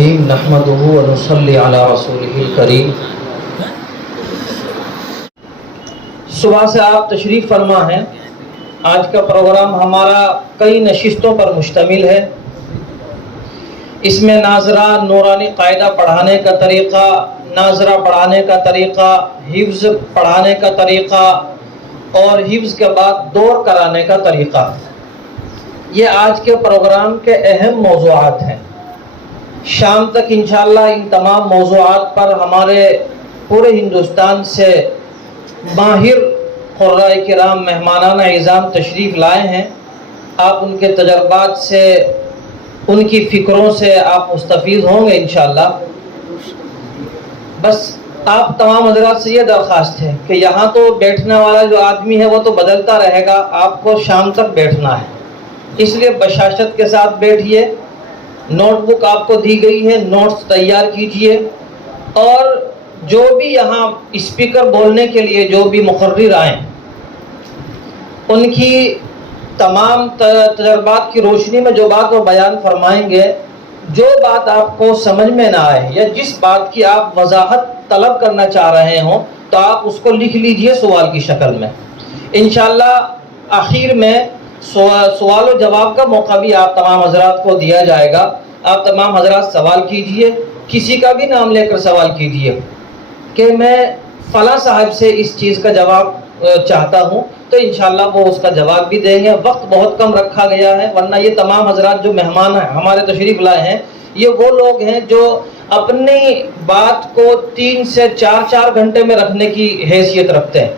الرحیم نحمدہ و نصلی علی رسولہ الکریم۔ صبح سے آپ تشریف فرما ہیں۔ آج کا پروگرام ہمارا کئی نشستوں پر مشتمل ہے۔ اس میں ناظرہ نورانی قاعدہ پڑھانے کا طریقہ، ناظرہ پڑھانے کا طریقہ، حفظ پڑھانے کا طریقہ اور حفظ کے بعد دور کرانے کا طریقہ، یہ آج کے پروگرام کے اہم موضوعات ہیں۔ شام تک انشاءاللہ ان تمام موضوعات پر ہمارے پورے ہندوستان سے ماہر قرائے کرام مہمانان اعظام تشریف لائے ہیں۔ آپ ان کے تجربات سے، ان کی فکروں سے آپ مستفید ہوں گے انشاءاللہ۔ بس آپ تمام حضرات سے یہ درخواست ہے کہ یہاں تو بیٹھنے والا جو آدمی ہے وہ تو بدلتا رہے گا، آپ کو شام تک بیٹھنا ہے، اس لیے بشاشت کے ساتھ بیٹھیے۔ نوٹ بک آپ کو دی گئی ہے، نوٹس تیار کیجئے، اور جو بھی یہاں اسپیکر بولنے کے لیے جو بھی مقرر آئیں، ان کی تمام تجربات کی روشنی میں جو بات وہ بیان فرمائیں گے، جو بات آپ کو سمجھ میں نہ آئے یا جس بات کی آپ وضاحت طلب کرنا چاہ رہے ہوں تو آپ اس کو لکھ لیجئے سوال کی شکل میں۔ انشاءاللہ آخر میں سوال و جواب کا موقع بھی آپ تمام حضرات کو دیا جائے گا۔ آپ تمام حضرات سوال کیجئے، کسی کا بھی نام لے کر سوال کیجئے کہ میں فلاں صاحب سے اس چیز کا جواب چاہتا ہوں، تو انشاءاللہ وہ اس کا جواب بھی دیں گے۔ وقت بہت کم رکھا گیا ہے، ورنہ یہ تمام حضرات جو مہمان ہیں ہمارے تشریف لائے ہیں، یہ وہ لوگ ہیں جو اپنی بات کو 3 سے 4 گھنٹے میں رکھنے کی حیثیت رکھتے ہیں۔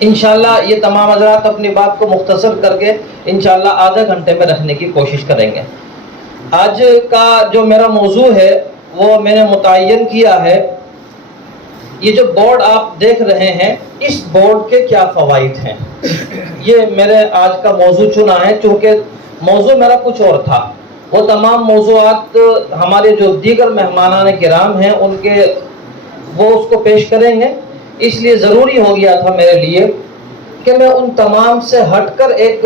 انشاءاللہ یہ تمام حضرات اپنی بات کو مختصر کر کے انشاءاللہ آدھا گھنٹے میں رکھنے کی کوشش کریں گے۔ آج کا جو میرا موضوع ہے وہ میں نے متعین کیا ہے، یہ جو بورڈ آپ دیکھ رہے ہیں، اس بورڈ کے کیا فوائد ہیں، یہ میرے آج کا موضوع چنا ہے۔ چونکہ موضوع میرا کچھ اور تھا، وہ تمام موضوعات ہمارے جو دیگر مہمانان کرام ہیں ان کے وہ اس کو پیش کریں گے، اس لیے ضروری ہو گیا تھا میرے لیے کہ میں ان تمام سے ہٹ کر ایک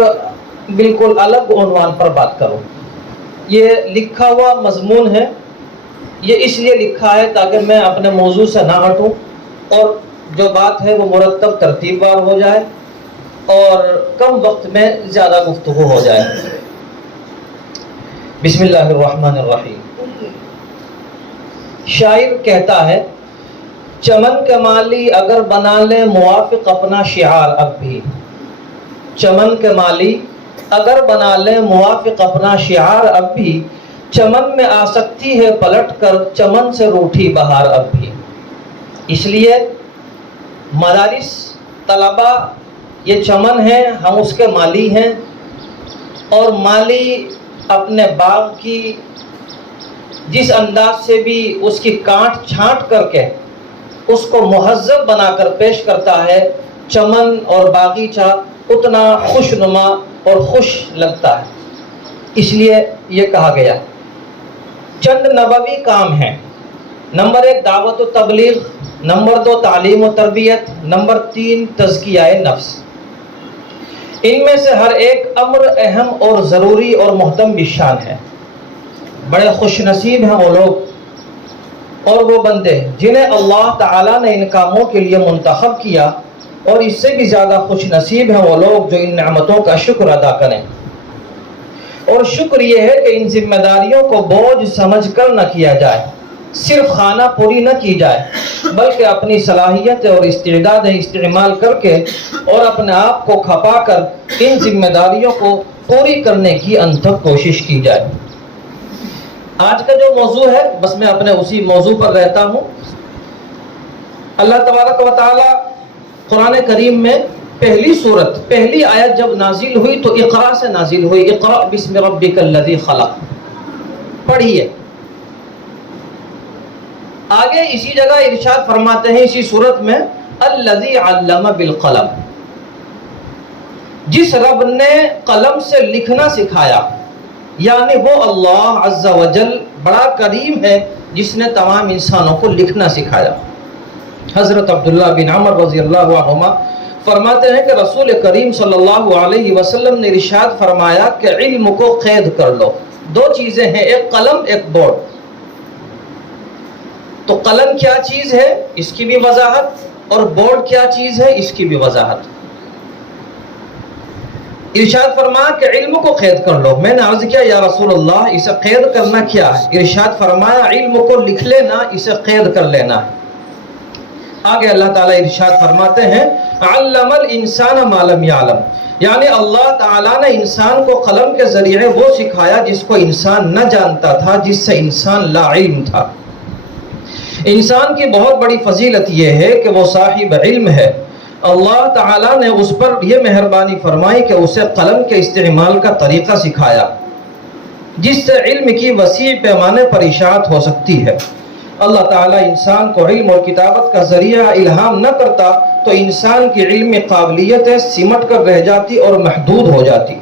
بالکل الگ عنوان پر بات کروں۔ یہ لکھا ہوا مضمون ہے، یہ اس لیے لکھا ہے تاکہ میں اپنے موضوع سے نہ ہٹوں اور جو بات ہے وہ مرتب ترتیب وار ہو جائے اور کم وقت میں زیادہ گفتگو ہو جائے۔ بسم اللہ الرحمن الرحیم۔ شاعر کہتا ہے، چمن کے مالی اگر بنا لے موافق اپنا شعار اب بھی، چمن کے مالی اگر بنا لے موافق اپنا شعار اب بھی، چمن میں آ سکتی ہے پلٹ کر چمن سے روٹھی بہار اب بھی۔ اس لیے مدارس، طلبہ یہ چمن ہے، ہم اس کے مالی ہیں، اور مالی اپنے باغ کی جس انداز سے بھی اس کی کاٹ چھانٹ کر کے اس کو مہذب بنا کر پیش کرتا ہے، چمن اور باغیچہ اتنا خوشنما اور خوش لگتا ہے۔ اس لیے یہ کہا گیا۔ چند نبوی کام ہیں: نمبر 1 دعوت و تبلیغ، نمبر 2 تعلیم و تربیت، نمبر 3 تزکیہ نفس۔ ان میں سے ہر ایک امر اہم اور ضروری اور محتم بشان ہے۔ بڑے خوش نصیب ہیں وہ لوگ اور وہ بندے جنہیں اللہ تعالیٰ نے ان کاموں کے لیے منتخب کیا، اور اس سے بھی زیادہ خوش نصیب ہیں وہ لوگ جو ان نعمتوں کا شکر ادا کریں۔ اور شکر یہ ہے کہ ان ذمہ داریوں کو بوجھ سمجھ کر نہ کیا جائے، صرف خانہ پوری نہ کی جائے، بلکہ اپنی صلاحیت اور استعدادیں استعمال کر کے اور اپنے آپ کو کھپا کر ان ذمہ داریوں کو پوری کرنے کی انتھک کوشش کی جائے۔ آج کا جو موضوع ہے، بس میں اپنے اسی موضوع پر رہتا ہوں۔ اللہ تبارک و تعالی قرآن کریم میں پہلی سورت، پہلی آیت جب نازل ہوئی تو اقرا سے نازل ہوئی، اقرا بسم ربک الذی خلق، پڑھیے۔ آگے اسی جگہ ارشاد فرماتے ہیں اسی سورت میں، الذی علم بالقلم، جس رب نے قلم سے لکھنا سکھایا، یعنی وہ اللہ عز و جل بڑا کریم ہے جس نے تمام انسانوں کو لکھنا سکھایا۔ حضرت عبداللہ بن عمر رضی اللہ عنہما فرماتے ہیں کہ رسول کریم صلی اللہ علیہ وسلم نے ارشاد فرمایا کہ علم کو قید کر لو۔ 2 چیزیں ہیں، ایک قلم، ایک بورڈ۔ تو قلم کیا چیز ہے اس کی بھی وضاحت اور بورڈ کیا چیز ہے اس کی بھی وضاحت. ارشاد فرمایا کہ علم کو قید کر لو. میں نے عرض کیا یا رسول اللہ اسے قید کرنا کیا ہے؟ ارشاد فرمایا علم کو لکھ لینا اسے قید کر لینا ہے. آگے اللہ تعالیٰ ارشاد فرماتے ہیں علم الانسان ما لم یعلم، یعنی اللہ تعالیٰ نے انسان کو قلم کے ذریعے وہ سکھایا جس کو انسان نہ جانتا تھا، جس سے انسان لا علم تھا. انسان کی بہت بڑی فضیلت یہ ہے کہ وہ صاحب علم ہے. اللہ تعالیٰ نے اس پر یہ مہربانی فرمائی کہ اسے قلم کے استعمال کا طریقہ سکھایا جس سے علم کی وسیع پیمانے پر اشاعت ہو سکتی ہے. اللہ تعالیٰ انسان کو علم اور کتابت کا ذریعہ الہام نہ کرتا تو انسان کی علمی قابلیتیں سمٹ کر رہ جاتی اور محدود ہو جاتی.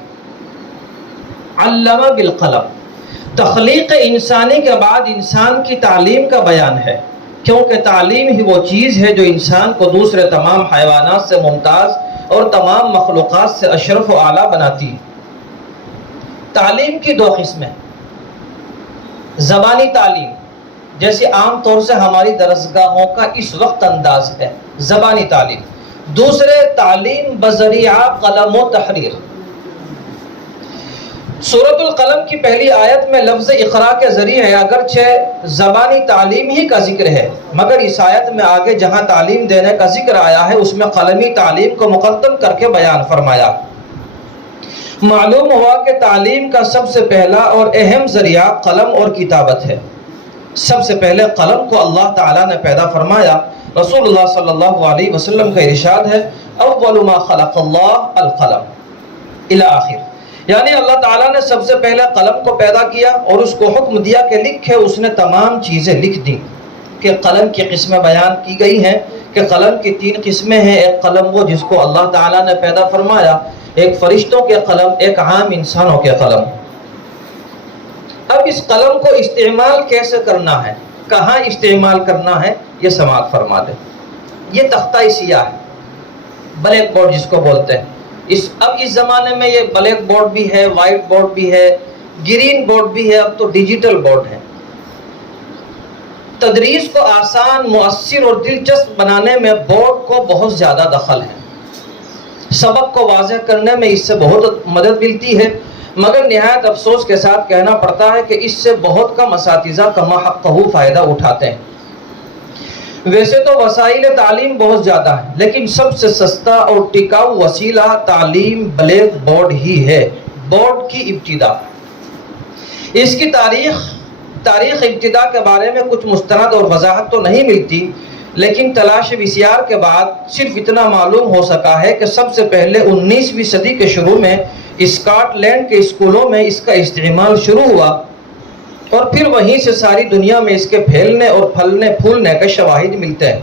علم بالقلم، تخلیق انسانی کے بعد انسان کی تعلیم کا بیان ہے، کیونکہ تعلیم ہی وہ چیز ہے جو انسان کو دوسرے تمام حیوانات سے ممتاز اور تمام مخلوقات سے اشرف و اعلیٰ بناتی. تعلیم کی دو قسمیں، زبانی تعلیم جیسے عام طور سے ہماری درسگاہوں کا اس وقت انداز ہے، زبانی تعلیم. دوسرے تعلیم بذریعہ قلم و تحریر. سورۃ القلم کی پہلی آیت میں لفظ اقرا کے ذریعے اگرچہ زبانی تعلیم ہی کا ذکر ہے، مگر اس آیت میں آگے جہاں تعلیم دینے کا ذکر آیا ہے اس میں قلمی تعلیم کو مقدم کر کے بیان فرمایا. معلوم ہوا کہ تعلیم کا سب سے پہلا اور اہم ذریعہ قلم اور کتابت ہے. سب سے پہلے قلم کو اللہ تعالیٰ نے پیدا فرمایا. رسول اللہ صلی اللہ علیہ وسلم کا ارشاد ہے اول ما خلق اللہ القلم الی آخر، یعنی اللہ تعالیٰ نے سب سے پہلے قلم کو پیدا کیا اور اس کو حکم دیا کہ لکھے. اس نے تمام چیزیں لکھ دی کہ قلم کی قسمیں بیان کی گئی ہیں کہ قلم کی 3 قسمیں ہیں. ایک قلم وہ جس کو اللہ تعالیٰ نے پیدا فرمایا، ایک فرشتوں کے قلم، ایک عام انسانوں کے قلم. اب اس قلم کو استعمال کیسے کرنا ہے، کہاں استعمال کرنا ہے، یہ سماعت فرما دیں. یہ تختہ سیاہ ہے، بلیک بورڈ جس کو بولتے ہیں. اب اس زمانے میں یہ بلیک بورڈ بھی ہے، وائٹ بورڈ بھی ہے، گرین بورڈ بھی ہے، اب تو ڈیجیٹل بورڈ ہے. تدریس کو آسان، مؤثر اور دلچسپ بنانے میں بورڈ کو بہت زیادہ دخل ہے. سبق کو واضح کرنے میں اس سے بہت مدد ملتی ہے، مگر نہایت افسوس کے ساتھ کہنا پڑتا ہے کہ اس سے بہت کم اساتذہ کما حقہ فائدہ اٹھاتے ہیں. ویسے تو وسائل تعلیم بہت زیادہ ہے، لیکن سب سے سستا اور ٹکاؤ وسیلہ تعلیم بلیک بورڈ ہی ہے. بورڈ کی ابتدا، اس کی تاریخ ابتدا کے بارے میں کچھ مستند اور وضاحت تو نہیں ملتی، لیکن تلاش بسیار کے بعد صرف اتنا معلوم ہو سکا ہے کہ سب سے پہلے 19ویں صدی کے شروع میں اسکاٹ لینڈ کے اسکولوں میں اس کا استعمال شروع ہوا اور پھر وہیں سے ساری دنیا میں اس کے پھیلنے اور پھلنے پھولنے کے شواہد ملتے ہیں.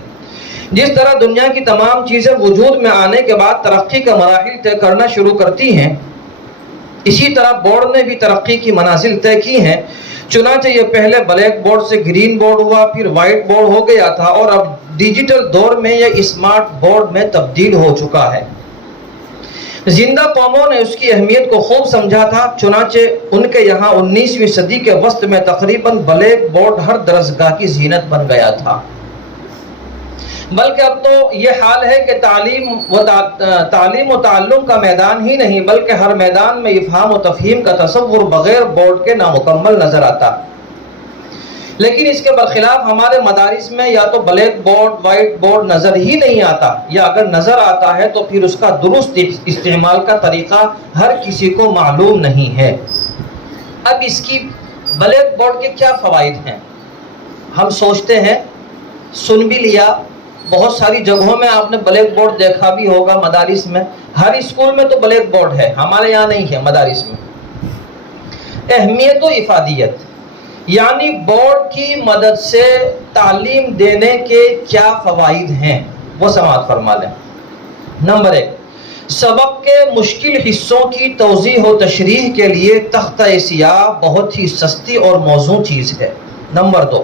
جس طرح دنیا کی تمام چیزیں وجود میں آنے کے بعد ترقی کا مراحل طے کرنا شروع کرتی ہیں، اسی طرح بورڈ نے بھی ترقی کی منازل طے کی ہیں. چنانچہ یہ پہلے بلیک بورڈ سے گرین بورڈ ہوا، پھر وائٹ بورڈ ہو گیا تھا اور اب ڈیجیٹل دور میں یہ اسمارٹ بورڈ میں تبدیل ہو چکا ہے. زندہ قوموں نے اس کی اہمیت کو خوب سمجھا تھا، چنانچہ ان کے یہاں 19ویں صدی کے وسط میں تقریباً بلیک بورڈ ہر درسگاہ کی زینت بن گیا تھا. بلکہ اب تو یہ حال ہے کہ تعلیم و تعلم کا میدان ہی نہیں بلکہ ہر میدان میں افہام و تفہیم کا تصور بغیر بورڈ کے نامکمل نظر آتا. لیکن اس کے برخلاف ہمارے مدارس میں یا تو بلیک بورڈ، وائٹ بورڈ نظر ہی نہیں آتا، یا اگر نظر آتا ہے تو پھر اس کا درست استعمال کا طریقہ ہر کسی کو معلوم نہیں ہے. اب اس کی بلیک بورڈ کے کیا فوائد ہیں؟ ہم سوچتے ہیں، سن بھی لیا، بہت ساری جگہوں میں آپ نے بلیک بورڈ دیکھا بھی ہوگا. مدارس میں ہر اسکول میں تو بلیک بورڈ ہے، ہمارے یہاں نہیں ہے مدارس میں. اہمیت و افادیت، یعنی بورڈ کی مدد سے تعلیم دینے کے کیا فوائد ہیں وہ سماعت فرما لیں. نمبر 1، سبق کے مشکل حصوں کی توضیح و تشریح کے لیے تختہ سیاہ بہت ہی سستی اور موزوں چیز ہے. نمبر 2،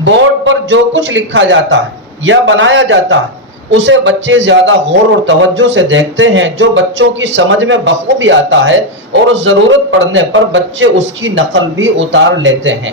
بورڈ پر جو کچھ لکھا جاتا ہے یا بنایا جاتا ہے اسے بچے زیادہ غور اور توجہ سے دیکھتے ہیں، جو بچوں کی سمجھ میں بخوبی آتا ہے اور ضرورت پڑنے پر بچے اس کی نقل بھی اتار لیتے ہیں.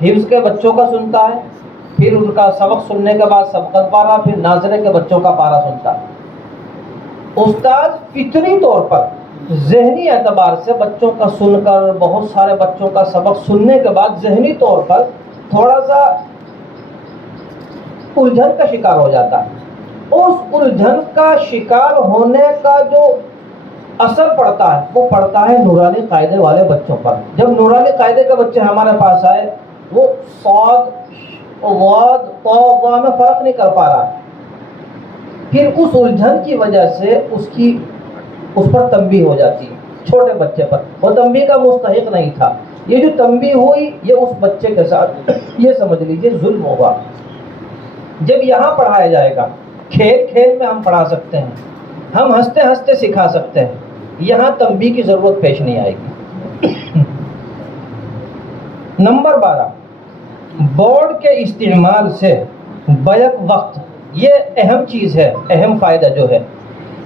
حفظ کے بچوں کا سنتا ہے، پھر ان کا سبق سننے کے بعد سبقت پارا، پھر ناظرے کے بچوں کا پارا سنتا ہے۔ استاد فطری طور پر ذہنی اعتبار سے بچوں کا سن کر، بہت سارے بچوں کا سبق سننے کے بعد ذہنی طور پر تھوڑا سا الجھن کا شکار ہو جاتا ہے۔ اس الجھن کا شکار ہونے کا جو اثر پڑتا ہے وہ پڑتا ہے نورانی قاعدے والے بچوں پر۔ جب نورانی قاعدے کے بچے ہمارے پاس آئے، وہ صاد غاد طا ضا میں فرق نہیں کر پا رہا، پھر اس الجھن کی وجہ سے اس پر تنبیہ ہو جاتی ہے، چھوٹے بچے پر۔ وہ تنبیہ کا مستحق نہیں تھا، یہ جو تنبیہ ہوئی یہ اس بچے کے ساتھ یہ سمجھ لیجیے ظلم ہوگا۔ جب یہاں پڑھایا جائے گا، کھیل کھیل میں ہم پڑھا سکتے ہیں، ہم ہنستے ہنستے سکھا سکتے ہیں، یہاں تنبیہ کی ضرورت پیش نہیں آئے گی۔ نمبر 12، بورڈ کے استعمال سے بیک وقت، یہ اہم چیز ہے، اہم فائدہ جو ہے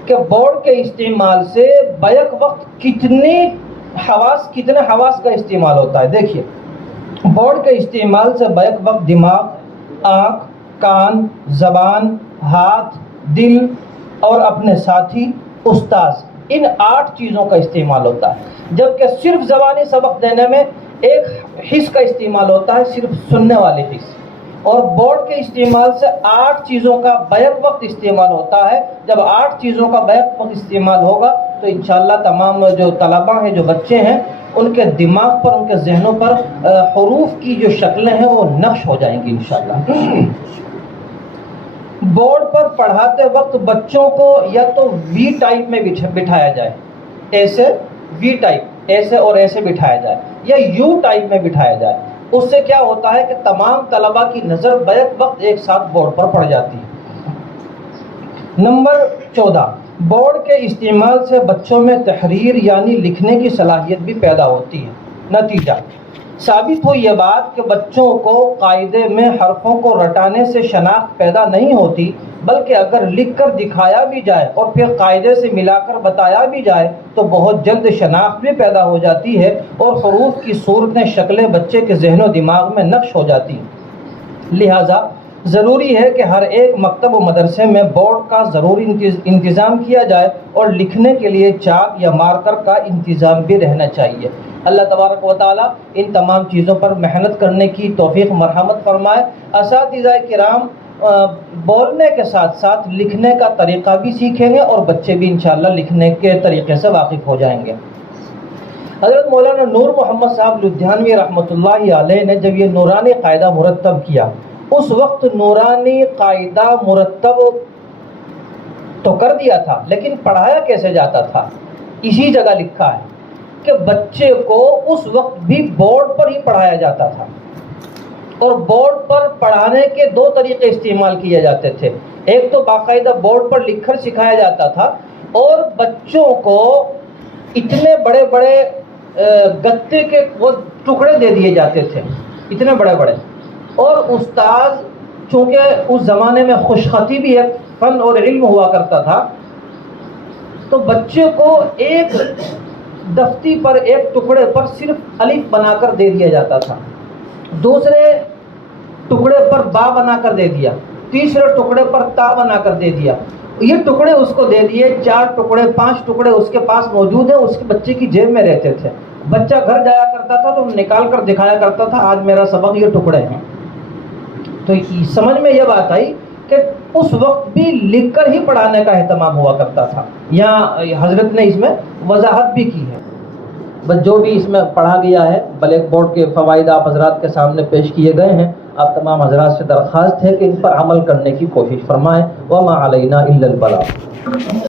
کہ بورڈ کے استعمال سے بیک وقت کتنے حواس کا استعمال ہوتا ہے۔ دیکھیے، بورڈ کے استعمال سے بیک وقت دماغ، آنکھ، کان، زبان، ہاتھ، دل اور اپنے ساتھی استاذ، ان 8 چیزوں کا استعمال ہوتا ہے، جبکہ صرف زبانی سبق دینے میں ایک حص کا استعمال ہوتا ہے، صرف سننے والے حص۔ اور بورڈ کے استعمال سے 8 چیزوں کا بیک وقت استعمال ہوتا ہے۔ جب 8 چیزوں کا بیک وقت استعمال ہوگا تو انشاءاللہ تمام جو طلباء ہیں، جو بچے ہیں، ان کے دماغ پر، ان کے ذہنوں پر حروف کی جو شکلیں ہیں وہ نقش ہو جائیں گی انشاءاللہ۔ بورڈ پر پڑھاتے وقت بچوں کو یا تو وی ٹائپ میں بٹھایا جائے، ایسے وی ٹائپ، ایسے اور ایسے بٹھایا جائے، یا یو ٹائپ میں بٹھایا جائے۔ اس سے کیا ہوتا ہے کہ تمام طلباء کی نظر بیک وقت ایک ساتھ بورڈ پر پڑ جاتی ہے۔ نمبر 14، بورڈ کے استعمال سے بچوں میں تحریر یعنی لکھنے کی صلاحیت بھی پیدا ہوتی ہے۔ نتیجہ ثابت ہوئی یہ بات کہ بچوں کو قاعدے میں حرفوں کو رٹانے سے شناخت پیدا نہیں ہوتی، بلکہ اگر لکھ کر دکھایا بھی جائے اور پھر قاعدے سے ملا کر بتایا بھی جائے تو بہت جلد شناخت بھی پیدا ہو جاتی ہے اور حروف کی صورتیں، شکلیں بچے کے ذہن و دماغ میں نقش ہو جاتی ہیں۔ لہٰذا ضروری ہے کہ ہر ایک مکتب و مدرسے میں بورڈ کا ضروری انتظام کیا جائے اور لکھنے کے لیے چاک یا مارکر کا انتظام بھی رہنا چاہیے۔ اللہ تبارک و تعالیٰ ان تمام چیزوں پر محنت کرنے کی توفیق مرحمت فرمائے۔ اساتذہ کرام بولنے کے ساتھ ساتھ لکھنے کا طریقہ بھی سیکھیں گے اور بچے بھی انشاءاللہ لکھنے کے طریقے سے واقف ہو جائیں گے۔ حضرت مولانا نور محمد صاحب لدھیانوی رحمۃ اللہ علیہ نے جب یہ نورانی قاعدہ مرتب کیا، اس وقت نورانی قاعدہ مرتب تو کر دیا تھا، لیکن پڑھایا کیسے جاتا تھا؟ اسی جگہ لکھا ہے کہ بچے کو اس وقت بھی بورڈ پر ہی پڑھایا جاتا تھا، اور بورڈ پر پڑھانے کے 2 طریقے استعمال کیے جاتے تھے۔ ایک تو باقاعدہ بورڈ پر لکھ کر سکھایا جاتا تھا، اور بچوں کو اتنے بڑے بڑے گتے کے وہ ٹکڑے دے دیے جاتے تھے، اتنے بڑے بڑے، اور استاذ چونکہ اس زمانے میں خوش خطی بھی ایک فن اور علم ہوا کرتا تھا، تو بچے کو ایک دفتی پر، ایک ٹکڑے پر صرف الف بنا کر دے دیا جاتا تھا، دوسرے ٹکڑے پر با بنا کر دے دیا، تیسرے ٹکڑے پر تا بنا کر دے دیا۔ یہ ٹکڑے اس کو دے دیے، 4 ٹکڑے 5 ٹکڑے اس کے پاس موجود ہیں، اس کے بچے کی جیب میں رہتے تھے۔ بچہ گھر جایا کرتا تھا تو نکال کر دکھایا کرتا تھا، آج میرا سبق یہ ٹکڑے ہیں۔ تو سمجھ میں یہ بات آئی کہ اس وقت بھی لکھ کر ہی پڑھانے کا اہتمام ہوا کرتا تھا۔ یہاں حضرت نے اس میں وضاحت بھی کی ہے، بس جو بھی اس میں پڑھا گیا ہے بلیک بورڈ کے فوائد آپ حضرات کے سامنے پیش کیے گئے ہیں۔ آپ تمام حضرات سے درخواست ہے کہ ان پر عمل کرنے کی کوشش فرمائیں۔ وما علینا الا البلاغ۔